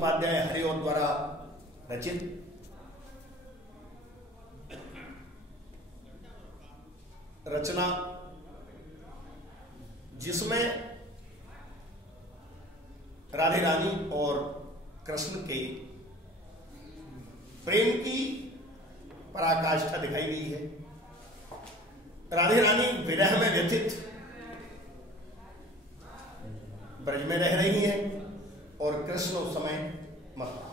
मुखोपाध्याय हरिओं द्वारा रचित रचना, जिसमें राधे रानी और कृष्ण के प्रेम की पराकाष्ठा दिखाई गई है। राधे रानी विरह में व्यथित ब्रज में रह रही हैं और कृष्ण उस समय मथुरा।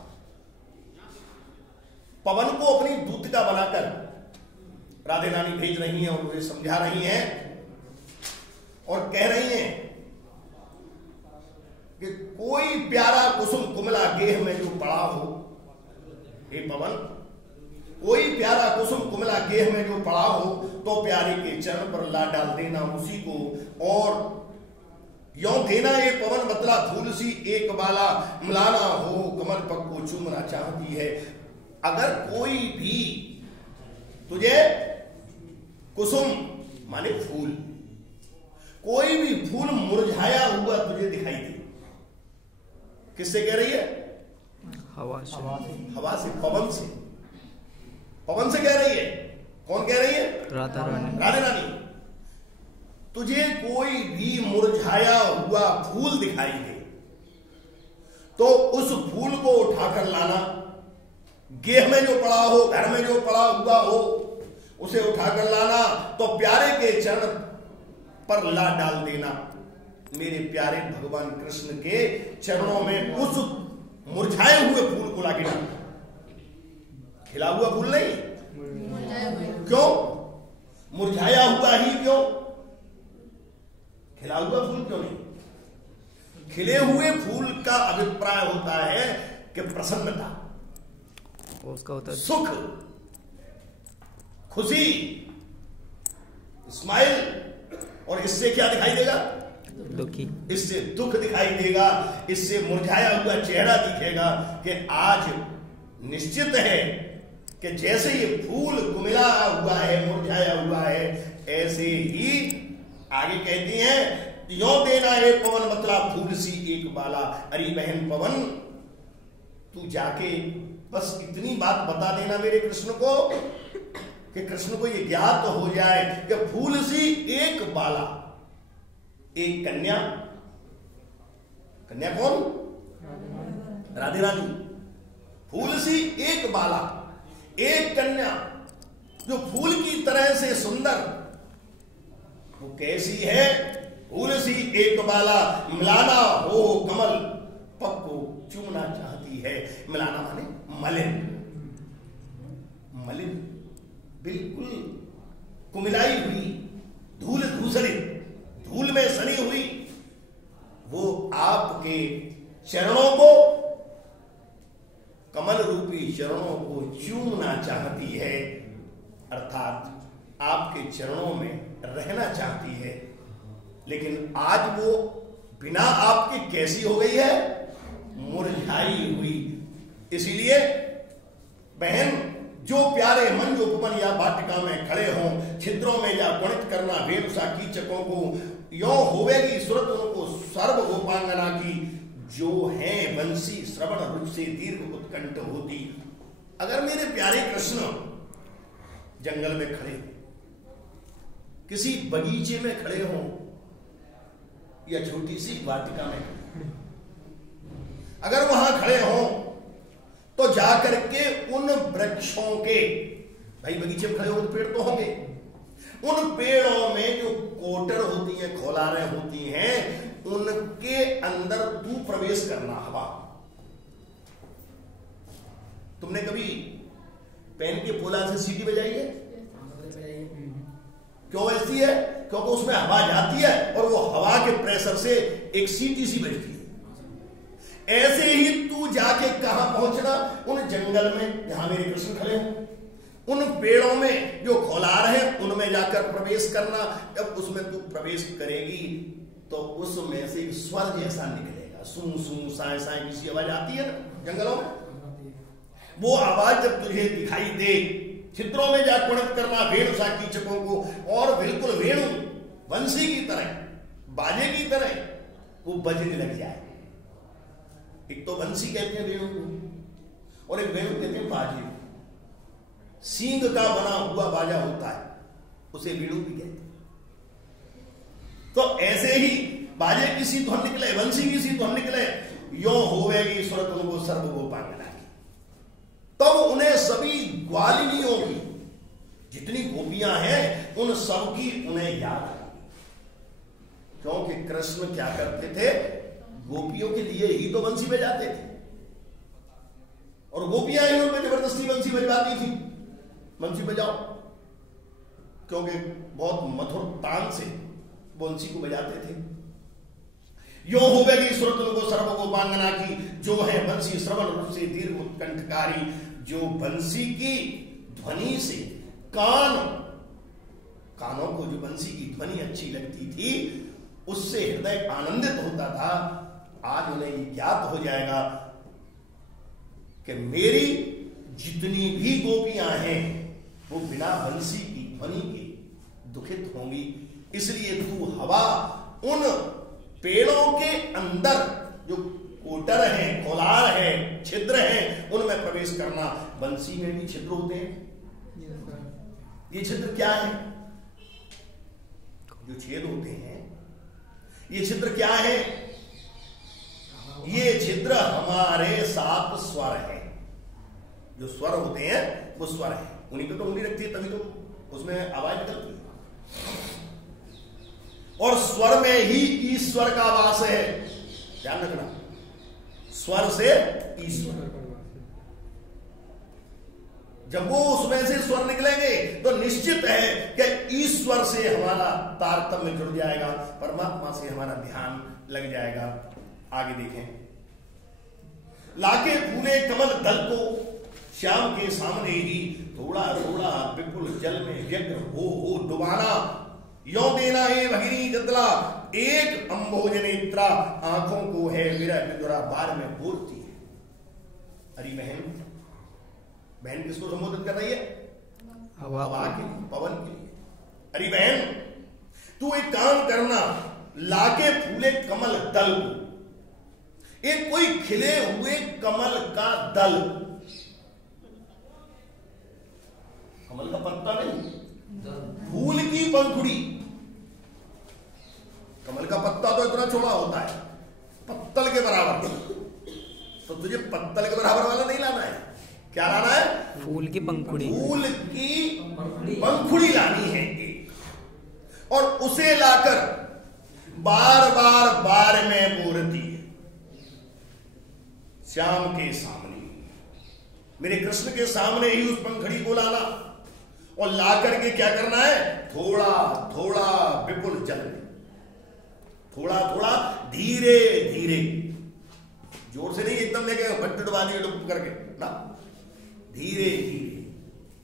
पवन को अपनी दूतिका बनाकर राधे रानी भेज रही हैं और उसे समझा रही हैं और कह रही हैं कि कोई प्यारा कुसुम कुमला गेह में जो पड़ा हो, हे पवन, कोई प्यारा कुसुम कुमला गेह में जो पड़ा हो तो प्यारे के चरण पर ला डाल देना उसी को, और यों देना ये पवन बतला धूल सी एक बाला, मिलाना हो कमल पग को चूमना चाहती है। अगर कोई भी तुझे कुसुम माने फूल, कोई भी फूल मुरझाया हुआ तुझे दिखाई दे, किससे कह रही है? हवा से। हवा से, पवन से। पवन से कह रही है। कौन कह रही है? राधा रानी। राधे रानी, तुझे कोई भी मुरझाया हुआ फूल दिखाई दे तो उस फूल को उठाकर लाना, गेह में जो पड़ा हो, घर में जो पड़ा हुआ हो उसे उठाकर लाना, तो प्यारे के चरण पर ला डाल देना। मेरे प्यारे भगवान कृष्ण के चरणों में उस मुरझाए हुए फूल को लाके डाल। खिला हुआ फूल नहीं, क्यों? मुरझाया हुआ ही क्यों? खिला हुआ फूल क्यों नहीं? खिले हुए फूल का अभिप्राय होता है कि प्रसन्नता, उसका होता है सुख, खुशी, स्माइल। और इससे क्या दिखाई देगा? दुखी। इससे दुख दिखाई देगा, इससे मुरझाया हुआ चेहरा दिखेगा कि आज निश्चित है कि जैसे ये फूल कुमिला हुआ है, मुरझाया हुआ है, ऐसे ही आगे कहती हैं यों देना है पवन मतला फूल सी एक बाला। अरे बहन पवन, तू जाके बस इतनी बात बता देना मेरे कृष्ण को कि कृष्ण को ये ज्ञात हो जाए कि फूल सी एक बाला, एक कन्या। कन्या कौन? राधे रानी। फूल सी एक बाला, एक कन्या जो फूल की तरह से सुंदर, वो कैसी है? फूल सी एक बाला, मिलाना हो कमल पग को चूमना चाहती है। मिलाना माने मलिन, मलिन, बिल्कुल कुमिलाई हुई, धूल धूसरित, धूल में सनी हुई, वो आपके चरणों को, कमल रूपी चरणों को चूमना चाहती है, अर्थात आपके चरणों में रहना चाहती है। लेकिन आज वो बिना आपके कैसी हो गई है? मुरझाई हुई। इसीलिए बहन, जो प्यारे मन जो उपवन या वाटिका में खड़े हों, छिद्रों में या गुणित करना वेणुसा कीचकों को, यो होवेगी सुरत उनको सर्व गोपांगना की, जो है वंशी श्रवण रूप से दीर्घ उत्कंठ होती। अगर मेरे प्यारे कृष्ण जंगल में खड़े, किसी बगीचे में खड़े हों या छोटी सी वाटिका में, अगर वहां खड़े हों तो जाकर के उन वृक्षों के, भाई बगीचे में खड़े हो तो पेड़ तो होंगे, उन पेड़ों में जो कोटर होती हैं, खोलारें होती हैं, उनके अंदर तू प्रवेश करना। हवा, तुमने कभी पेन के पोला से सीटी बजाई है? क्यों ऐसी है? क्योंकि उसमें हवा जाती है और वो हवा के प्रेशर से एक सीटी सी बजती है। ऐसे ही तू जाके कहां पहुंचना? उन जंगल में जहां मेरे कृष्ण खड़े हैं, उन पेड़ों में जो खोलार है उनमें जाकर प्रवेश करना। जब उसमें तू प्रवेश करेगी तो उसमें से एक स्वर जैसा निकलेगा, सू सू साए साए किसी आवाज आती है ना जंगलों में, वो आवाज जब तुझे दिखाई दे, छिद्रों में जा कुणित करना वेणुसा कीचकों को, और बिल्कुल वेणु वंशी की तरह, बाजे की तरह वो बजने लग जाए। एक तो बंसी कहते हैं वेणु को, और एक वेणु कहते हैं बाजे को। सींग का बना हुआ बाजा होता है, उसे वेणु भी कहते हैं। तो ऐसे ही बाजे की सी ध्वन निकले, बंसी की सी ध्वन निकले, यो होवेगी सुरत उनको सर्व गोपांगना की। तब उन्हें सभी ग्वालिनियों की, जितनी गोपियां हैं उन सब की उन्हें याद आई। क्योंकि कृष्ण क्या करते थे, गोपियों के लिए ही तो बंसी बजाते थे, और गोपियां ही उनमें जबरदस्ती बंसी बजवाती थी, बंसी बजाओ, क्योंकि बहुत मधुर तान से बंसी को बजाते थे। यो होवेगी सुरत को सर्व गोपांगना की, जो है बंसी श्रवण रूप से दीर्घ उत्कंठकारी, जो बंसी की ध्वनि से कानों को जो बंसी की ध्वनि अच्छी लगती थी, उससे हृदय आनंदित होता था। आज उन्हें ये ज्ञात हो जाएगा कि मेरी जितनी भी गोपियां हैं वो बिना बंसी की ध्वनि के दुखित होंगी। इसलिए तू हवा उन पेड़ों के अंदर जो कोटर हैं, कोलार है, छिद्र हैं, उनमें प्रवेश करना। बंसी में भी छिद्र होते हैं। ये छिद्र क्या है? जो छेद होते हैं, ये छिद्र क्या है? ये छिद्र हमारे 7 स्वर हैं। जो स्वर होते हैं वो स्वर है, उन्हीं पे तो उंगली रखती है, तभी तो उसमें आवाज निकलती है। और स्वर में ही ईश्वर का वास है, ध्यान रखना। स्वर से ईश्वर, जब वो उसमें से स्वर निकलेंगे तो निश्चित है कि ईश्वर से हमारा तारतम्य जुड़ जाएगा, परमात्मा से हमारा ध्यान लग जाएगा। आगे देखें। लाके फूले कमल दल को श्याम के सामने ही, थोड़ा थोड़ा विपुल जल में व्यग्र हो डुबाना। यो देना है भगिनी जतला, एक अंबोज नेत्रा, आंखों को है विरह विदुरा बार में बोलती है। अरे बहन, बहन किसको संबोधित कर रही है? हवा के लिए, पवन के लिए। अरे बहन, तू एक काम करना, लाके फूले कमल दल को, एक कोई खिले हुए कमल का दल, कमल का पत्ता नहीं, फूल की पंखुड़ी। कमल का पत्ता तो इतना छोटा होता है, पत्तल के बराबर, तो तुझे पत्तल के बराबर वाला नहीं लाना है। क्या लाना है? फूल की पंखुड़ी। फूल की पंखुड़ी लानी है एक, और उसे लाकर बार बार बार में बोलती है श्याम के सामने, मेरे कृष्ण के सामने ही उस पंखुड़ी को लाना, और लाकर के क्या करना है? थोड़ा थोड़ा विपुल जल में, थोड़ा थोड़ा धीरे धीरे, जोर से नहीं एकदम लेके भट्ट डुबा दिए डुब करके ना, धीरे धीरे,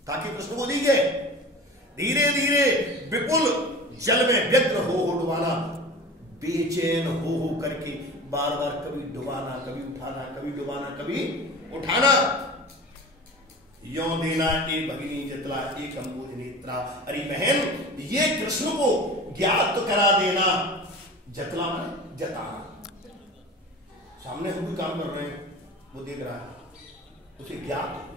ताकि कृष्ण को दिखे। धीरे धीरे विपुल जल में व्यग्र हो डुबाना, बेचैन हो करके बार बार कभी डुबाना, कभी उठाना, कभी डुबाना, कभी उठाना। यो देना ए भगिनी जतला, एक अंबोज नेत्रा। अरे बहन, ये कृष्ण को ज्ञात करा देना। जतला माने जताना। सामने हम भी काम कर रहे हैं, वो देख रहा है, उसे ज्ञात हो गया।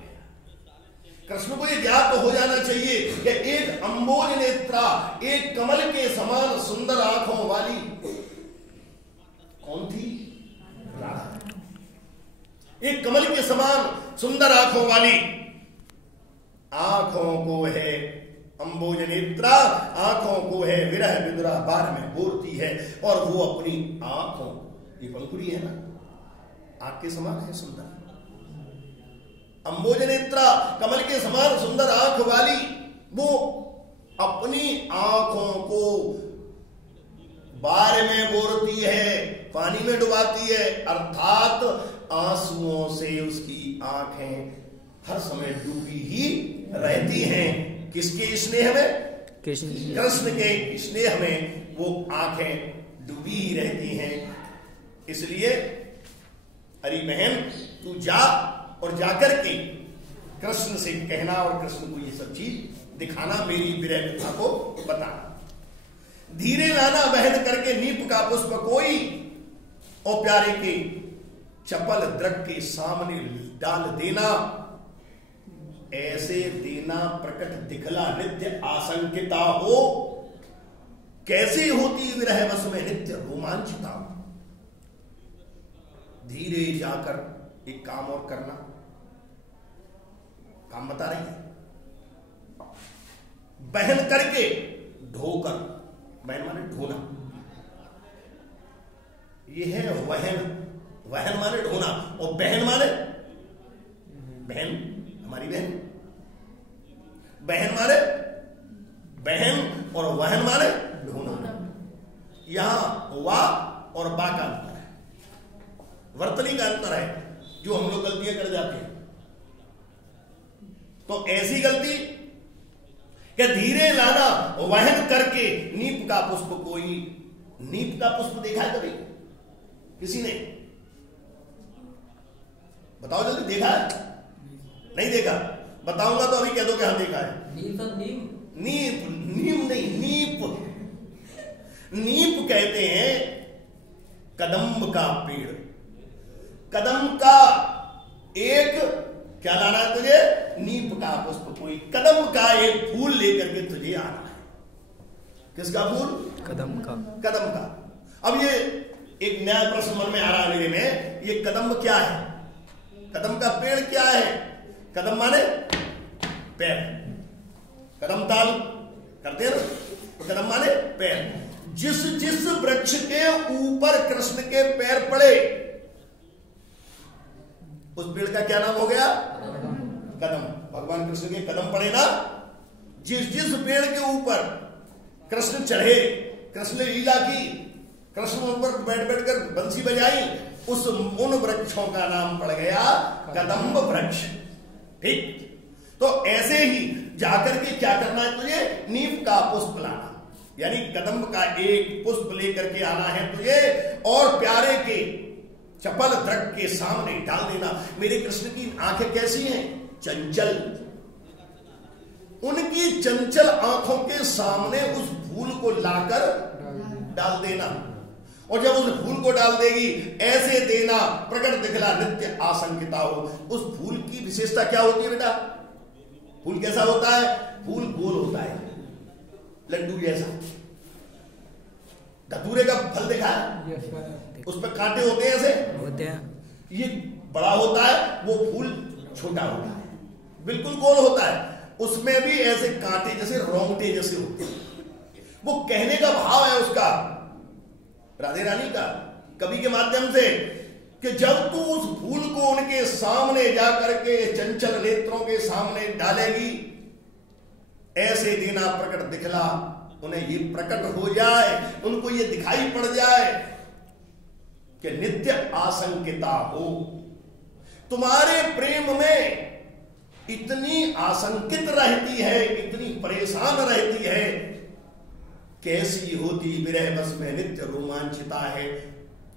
कृष्ण को ये ज्ञात हो जाना चाहिए कि एक अंबोज नेत्रा, एक कमल के समान सुंदर आंखों वाली कौन थी? राधा। एक कमल के समान सुंदर आंखों वाली, आंखों को है अंबोज नेत्रा, आंखों को है विरह विदुरा बार में बोलती है, और वो अपनी आंखों, ये पंखुड़ी है ना, आंख के समान है सुंदर, अंबोज नेत्रा, कमल के समान सुंदर आंख वाली, वो अपनी आंखों को बार में बोलती है, पानी में डुबाती है, अर्थात आंसुओं से उसकी आंखें हर समय डूबी ही रहती हैं। किसके स्नेह में? कृष्ण के स्नेह में वो आंखें डूबी ही रहती हैं। इसलिए अरे बहन, तू जा और जाकर के कृष्ण से कहना और कृष्ण को ये सब चीज दिखाना, मेरी विरह कथा को बताना। धीरे लाना बहन करके नीप का पुष्प कोई, और प्यारे के चपल दृक के सामने डाल देना, ऐसे देना प्रकट दिखला नित्य आशंकिता हो। कैसे होती विरह बस में नित्य रोमांचिता हो। धीरे जाकर एक काम और करना, काम बता रही है, बहन करके ढोकर, बहन माने ढोना, ये है वहन, वहन माने ढोना, और बहन माने बहन, हमारी बहन, बहन माने बहन, और वहन माने ढोना। यहां वा और बा का अंतर है, वर्तनी का अंतर है, जो हम लोग गलतियां कर जाते हैं। तो ऐसी गलती कि धीरे लाना वहन करके नीप का पुष्प कोई, नीप का पुष्प देखा है कभी किसी ने? बताओ जल्दी, देखा है? नहीं देखा? बताऊंगा तो अभी कह दो कि हाँ देखा है। नीम, नीप, नीम नहीं, नीप, नीप कहते हैं कदम्ब का पेड़। कदम्ब का एक, क्या लाना है तुझे? नीप का पुष्प कोई, कदम्ब का एक फूल लेकर के तुझे आना है। किसका फूल? कदम का। कदम्ब का। अब ये एक नया प्रश्न मन में आ रहा है मेरे में, ये कदम्ब क्या है? कदम का पेड़ क्या है? कदम माने पैर, कदम ताल करते हैं ना, तो कदम माने पैर। जिस जिस वृक्ष के ऊपर कृष्ण के पैर पड़े, उस पेड़ का क्या नाम हो गया? कदम। भगवान कृष्ण के कदम पड़े ना, जिस जिस पेड़ के ऊपर कृष्ण चढ़े, कृष्ण ने लीला की, कृष्ण ऊपर बैठ बैठकर बंसी बजाई, उन वृक्षों का नाम पड़ गया कदम्ब वृक्ष। ठीक? तो ऐसे ही जाकर के क्या करना है तुझे? नीम का पुष्प लाना, यानी कदम्ब का एक पुष्प लेकर के आना है तुझे, और प्यारे के चपल दृक के सामने डाल देना। मेरे कृष्ण की आंखें कैसी हैं? चंचल। उनकी चंचल आंखों के सामने उस फूल को लाकर डाल देना, और जब उस फूल को डाल देगी, ऐसे देना प्रकट दिखला नित्य आशंकिता हो। उस फूल की विशेषता क्या होती है बेटा? फूल कैसा होता है? फूल गोल होता है, लड्डू जैसा। धतूरे का फल देखा है? उस पर कांटे होते हैं, ऐसे होते हैं। ये बड़ा होता है, वो फूल छोटा होता है, बिल्कुल गोल होता है, उसमें भी ऐसे कांटे जैसे रोंगटे जैसे होते हैं। वो कहने का भाव है उसका, राधे रानी का, कवि के माध्यम से, कि जब तू उस फूल को उनके सामने जाकर के चंचल नेत्रों के सामने डालेगी, ऐसे देना प्रकट दिखला, उन्हें ये प्रकट हो जाए, उनको ये दिखाई पड़ जाए कि नित्य आशंकिता हो। तुम्हारे प्रेम में इतनी आशंकित रहती है, इतनी परेशान रहती है, कैसी होती विरह बस में नित्य रोमांचिता है।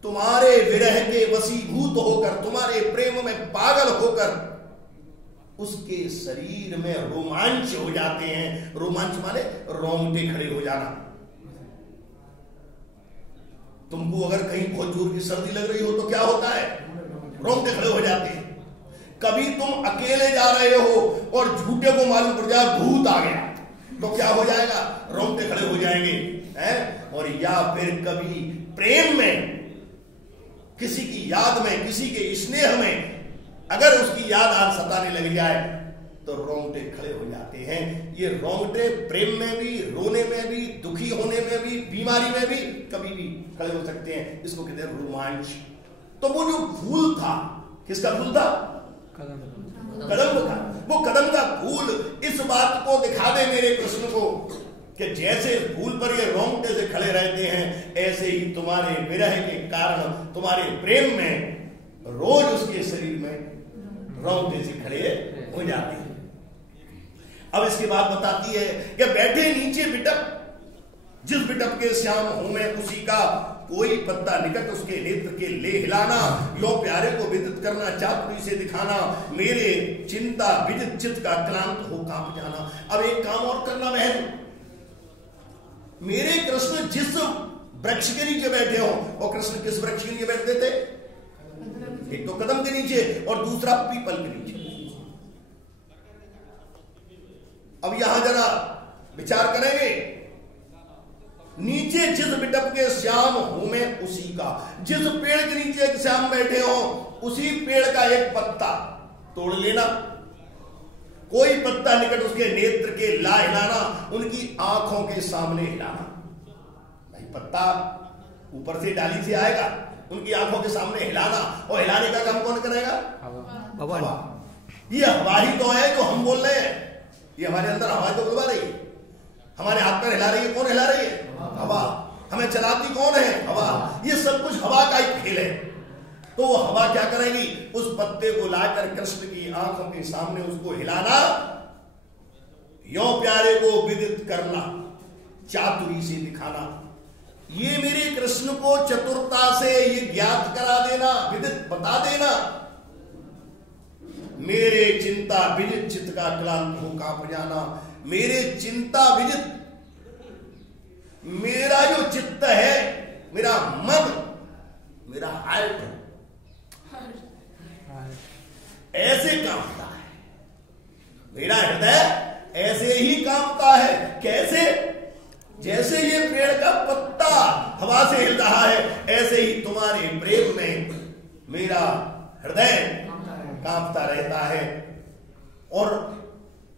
तुम्हारे विरह के वशीभूत होकर, तुम्हारे प्रेम में पागल होकर उसके शरीर में रोमांच हो जाते हैं। रोमांच माने रोंगटे खड़े हो जाना। तुमको अगर कहीं बहुत जोर की सर्दी लग रही हो तो क्या होता है? रोंगटे खड़े हो जाते हैं। कभी तुम अकेले जा रहे हो और झूठे को मालूम पड़ जाए भूत आ गया, तो क्या हो जाएगा? रोंगटे खड़े हो जाएंगे, हैं? और या फिर कभी प्रेम में, किसी की याद में, किसी के स्नेह में अगर उसकी याद आज सताने लग जाए तो रोंगटे खड़े हो जाते हैं। ये रोंगटे प्रेम में भी, रोने में भी, दुखी होने में भी, बीमारी में भी कभी भी खड़े हो सकते हैं। इसको कहते हैं रोमांच। तो वो जो फूल था, किसका फूल था? कदम का। वो कदम का फूल इस बात को दिखा दे मेरे कृष्ण को कि जैसे फूल पर ये रोंगटे से खड़े रहते हैं, ऐसे ही तुम्हारे विरह के कारण, तुम्हारे प्रेम में रोज उसके शरीर में रोंगटे से खड़े हो जाते हैं। अब इसके बाद बताती है कि बैठे नीचे बिटप, जिस बिटप के श्याम हूं मैं उसी का, कोई पत्ता निकट उसके नेत्र के ले हिलाना, यो प्यारे को विदित करना, चातुरी से दिखाना, मेरे चिंता विदित चित्त का क्लांत हो कांप जाना। अब एक काम और करना बहन, मेरे कृष्ण जिस वृक्ष के नीचे बैठे हो, और कृष्ण किस वृक्ष के नीचे बैठते थे? एक तो कदम के नीचे और दूसरा पीपल के नीचे। अब यहां जरा विचार करेंगे, नीचे जिस बिटप के श्याम हूं मैं उसी का, जिस पेड़ के नीचे एक श्याम बैठे हो उसी पेड़ का एक पत्ता तोड़ लेना, कोई पत्ता निकट उसके नेत्र के ला हिलाना, उनकी आंखों के सामने हिलाना। भाई पत्ता ऊपर से डाली से आएगा, उनकी आंखों के सामने हिलाना, और हिलाने का काम कौन करेगा? हवा। ये हवा ही तो है जो हम बोल रहे हैं, ये हमारे अंदर हवा तो बुलवा रही है, हमारे हाथ पर हिला रही है। कौन हिला रही है? हवा। हमें चलाती कौन है? हवा। ये सब कुछ हवा का ही खेल है। तो वो हवा क्या करेगी? उस पत्ते को लाकर कृष्ण की आंखों के सामने उसको हिलाना, यो प्यारे को विदित करना, चातुरी से दिखाना। ये मेरे कृष्ण को चतुरता से ये ज्ञात करा देना, विदित बता देना। मेरे चिंता विजित चित्त का क्लांत हो कांप जाना। मेरे चिंता विजित, मेरा जो चित्त है, मेरा मन, मेरा हार्ट ऐसे कांपता है, मेरा हृदय ऐसे ही कांपता है। कैसे? जैसे ये पेड़ का पत्ता हवा से हिल रहा है, ऐसे ही तुम्हारे प्रेम में मेरा हृदय कांपता रहता है। और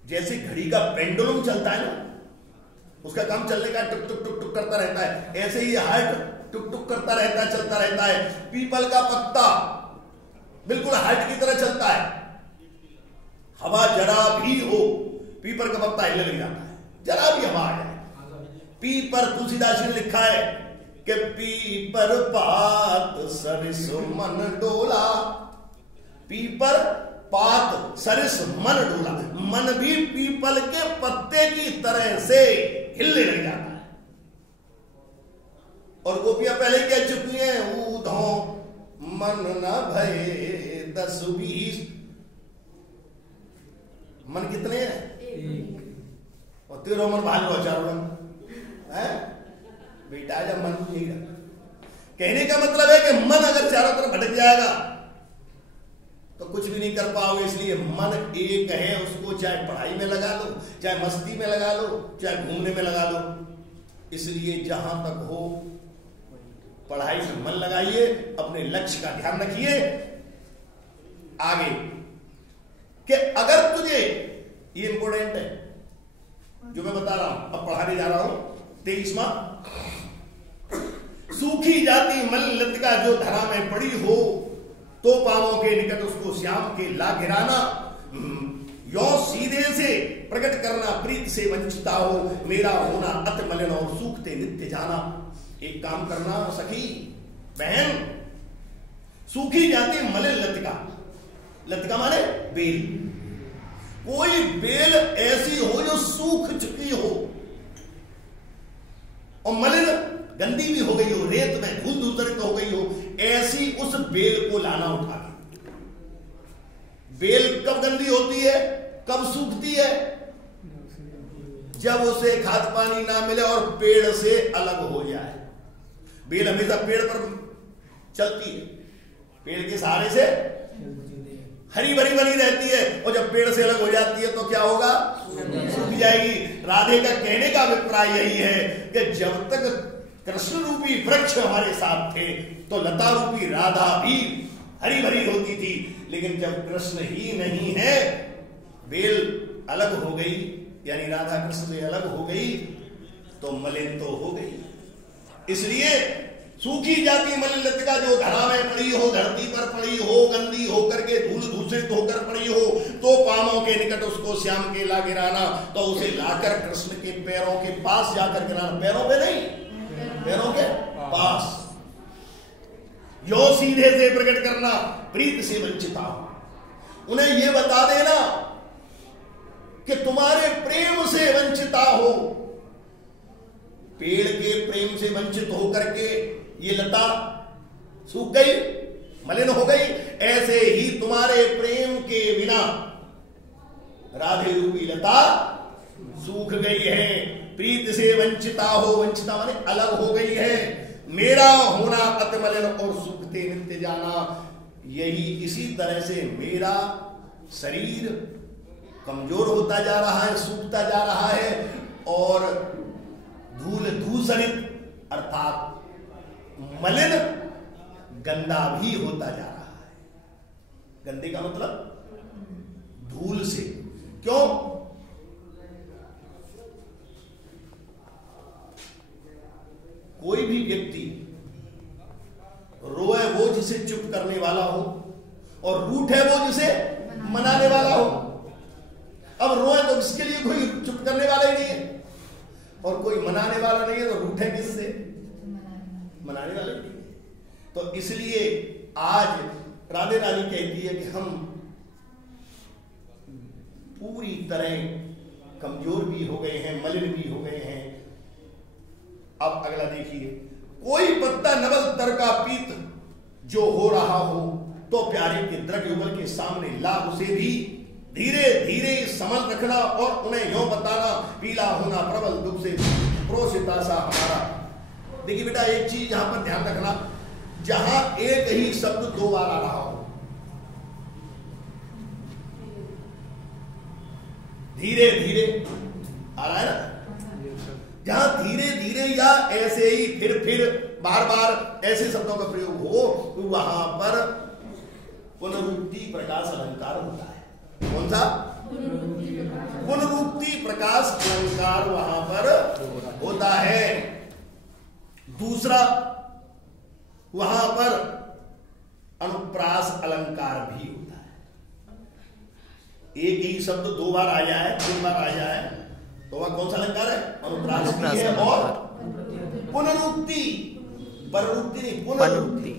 जैसे घड़ी का पेंडुलम चलता है ना, उसका काम चलने का टुक टुक टुक टुक करता रहता है, ऐसे ही हार्ट टुक टुक करता रहता है, चलता रहता है। पीपल का पत्ता बिल्कुल हार्ट की तरह चलता है। हवा जरा भी हो, पीपल का पत्ता हिलने लग जाता है, जरा भी हवा आ जाए। पीपर, तुलसीदास ने लिखा है कि पीपर पात सरिस मन डोला, पीपर पात सरिस मन डोला, मन भी पीपल के पत्ते की तरह से हिलने लग जाता है। और गोपियां पहले कह चुकी हैं, ऊधों मन न भये 10-20। मन कितने हैं? और 13 मन भाग लो, 4 मन है बेटा। जब मन नहीं रहा, कहने का मतलब है कि मन अगर चारों तरफ भटक जाएगा तो कुछ भी नहीं कर पाओगे। इसलिए मन एक है, उसको चाहे पढ़ाई में लगा लो, चाहे मस्ती में लगा लो, चाहे घूमने में लगा लो। इसलिए जहां तक हो पढ़ाई में मन लगाइए, अपने लक्ष्य का ध्यान रखिए। आगे कि अगर तुझे, ये इंपॉर्टेंट है जो मैं बता रहा हूं, अब पढ़ाने जा रहा हूं। 23वां, सूखी जाती मल लतिका जो धरा में पड़ी हो, तो पावों के निकट उसको श्याम के ला गिराना। यो सीधे से प्रकट करना, प्रीत से वंचिता हो, मेरा होना अति मलिन और सूखते नित्य जाना। एक काम करना सखी बहन, सूखी जाती मलिन लतिका, लतिका माने बेल, कोई बेल ऐसी हो जो सूख चुकी हो और मलिन गंदी भी हो गई हो, रेत में धूल धूसरित हो गई हो, ऐसी उस बेल को लाना उठा के। बेल कब गंदी होती है, कब सूखती है? जब उसे खाद पानी ना मिले और पेड़ से अलग हो जाए। बेल हमेशा पेड़ पर चलती है, पेड़ के सहारे से हरी भरी बनी रहती है, और जब पेड़ से अलग हो जाती है तो क्या होगा? सूख जाएगी। राधे का कहने का अभिप्राय यही है कि जब तक कृष्ण रूपी वृक्ष हमारे साथ थे तो लता रूपी राधा भी हरी भरी होती थी, लेकिन जब कृष्ण ही नहीं है, बेल अलग हो गई, यानी राधा कृष्ण से अलग हो गई, तो मलिन तो हो गई। इसलिए सूखी जाती मलिन लतिका जो धरा में पड़ी हो, धरती पर पड़ी हो, गंदी होकर के धूल दूषित होकर पड़ी हो, तो पांवों के निकट उसको श्याम के ला गिराना, तो उसे लाकर कृष्ण के पैरों के पास जाकर गिराना। पैरों पे नहीं, पैरों के पास। यो सीधे से प्रकट करना, प्रीत से वंचिता, उन्हें यह बता देना कि तुम्हारे प्रेम से वंचिता हो। पेड़ के प्रेम से वंचित होकर के ये लता सूख गई, मलिन हो गई, ऐसे ही तुम्हारे प्रेम के बिना राधे रूपी लता सूख गई है। प्रीत से वंचिता हो, वंचिता माने अलग हो गई है। मेरा होना अति मलिन और सूखते नित्य जाना। यही इसी तरह से मेरा शरीर कमजोर होता जा रहा है, सूखता जा रहा है और धूल दूषरित अर्थात मलिन गंदा भी होता जा रहा है। गंदे का मतलब धूल से। क्यों? कोई भी व्यक्ति रोए वो जिसे चुप करने वाला हो और रूठे वो जिसे मनाने वाला हो। अब रोए तो इसके लिए कोई चुप करने वाला ही नहीं है और कोई मनाने वाला नहीं है, तो रूठे किससे? मनाने वाले नहीं है। तो इसलिए आज राधे रानी कहती है कि हम पूरी तरह कमजोर भी हो गए हैं, मलिन भी हो गए हैं। अब अगला देखिए, कोई पत्ता नवल तर का पीत जो हो रहा हो तो प्यारे के द्रव्य युगल के सामने ला उसे भी धीरे धीरे समझ रखना और उन्हें यूं बताना, पीला होना प्रबल दुख से प्रोसिता सा हमारा। देखिए बेटा, एक चीज यहां पर ध्यान रखना, जहां एक ही शब्द दो बार आ रहा हो, धीरे धीरे आ रहा है ना, जहां धीरे धीरे या ऐसे ही फिर बार बार ऐसे शब्दों का प्रयोग हो, तो वहां पर पुनरुक्ति प्रकाश अलंकार होता है। कौन सा? पुनरुक्ति प्रकाश अलंकार वहां पर होता है। दूसरा, वहां पर अनुप्रास अलंकार भी होता है। एक ही शब्द दो बार आ जाए, तीन बार आ जाए, तो वह कौन सा अलंकार है? अनुप्रास भी है और पुनरुक्ति, पुनरुक्ति नहीं, पुनरुक्ति।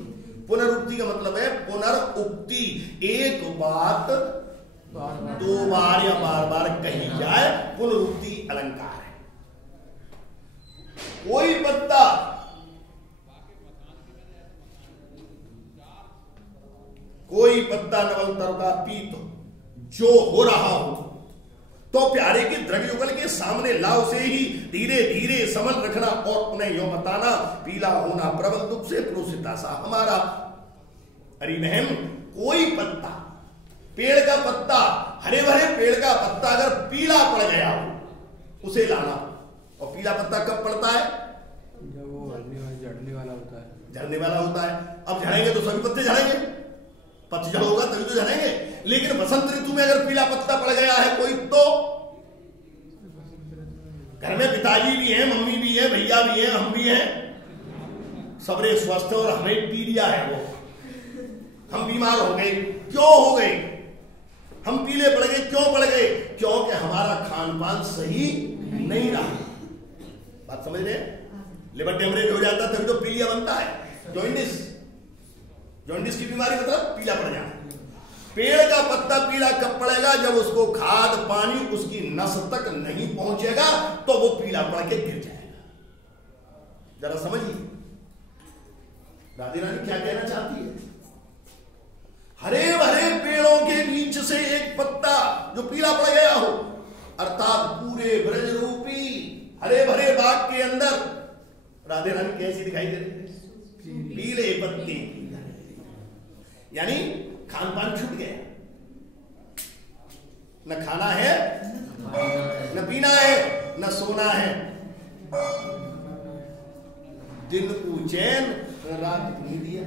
पुनरुक्ति का मतलब है पुनरुक्ति, एक बात दो बार या बार बार कही जाए, पुनरुक्ति अलंकार है। कोई पत्ता नवल तर का पीत जो हो रहा हो तो प्यारे के द्रव्य युगल के सामने लाओ से ही धीरे धीरे समझ रखना और उन्हें यो बताना, पीला होना प्रबल दुख से प्रोसिता सा हमारा। अरे बहन, कोई पत्ता, पेड़ का पत्ता, हरे भरे पेड़ का पत्ता अगर पीला पड़ गया हो उसे लाना। और पीला पत्ता कब पड़ता है? जब वो झड़ने वाला होता है। झड़ने वाला होता है। अब झड़ेंगे तो सभी पत्ते झड़ेंगे, पतझड़ होगा तभी तो झड़ेंगे। लेकिन बसंत ऋतु में अगर पीला पत्ता पड़ गया है कोई, तो घर में पिताजी भी हैं, मम्मी भी है, भैया भी है, हम भी हैं, सबरे स्वस्थ और हमें पी लिया है वो, हम बीमार हो गए। क्यों हो गए? हम पीले पड़ गए। क्यों पड़ गए? क्योंकि हमारा खान पान सही नहीं रहा। बात समझ रहे? लिवर टेम्परेचर हो जाता तभी तो पीलिया बनता है। जॉन्डिस की बीमारी मतलब पीला पड़ जाना। पेड़ का पत्ता पीला कब पड़ेगा? जब उसको खाद पानी उसकी नस तक नहीं पहुंचेगा तो वो पीला पड़ के गिर जाएगा। जरा समझिए राधे रानी क्या कहना चाहती है। हरे भरे पेड़ों के बीच से एक पत्ता जो पीला पड़ गया हो, अर्थात पूरे ब्रज रूपी हरे भरे बाग के अंदर राधे रानी कैसी दिखाई दे रही है? पीले पत्ती, यानी खान पान छूट गया, न खाना है, न पीना है, न सोना है, दिन को चैन, रात को नींदिया।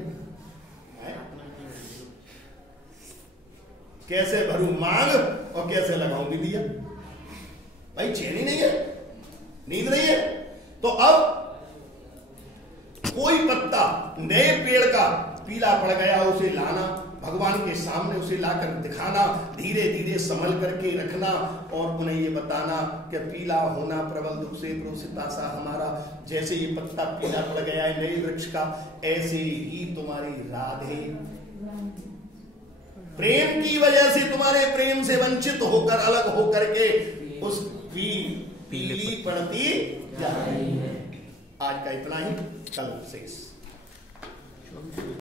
कैसे भरूं मांग और कैसे लगाऊं बिंदिया? भाई चैन ही नहीं है, नींद नहीं है। तो अब कोई पत्ता नए पेड़ का पीला पड़ गया, उसे लाना, भगवान के सामने उसे लाकर दिखाना, धीरे धीरे संभल करके रखना और उन्हें ये बताना कि पीला होना प्रबल दुख से प्रोसिता सा हमारा। जैसे ये पत्ता पीला पड़ गया है नए वृक्ष का, ऐसे ही तुम्हारी राधे प्रेम की वजह से, तुम्हारे प्रेम से वंचित होकर, अलग होकर के उस पीली पड़ती जा रही है। आज का इतना ही, कल शेष।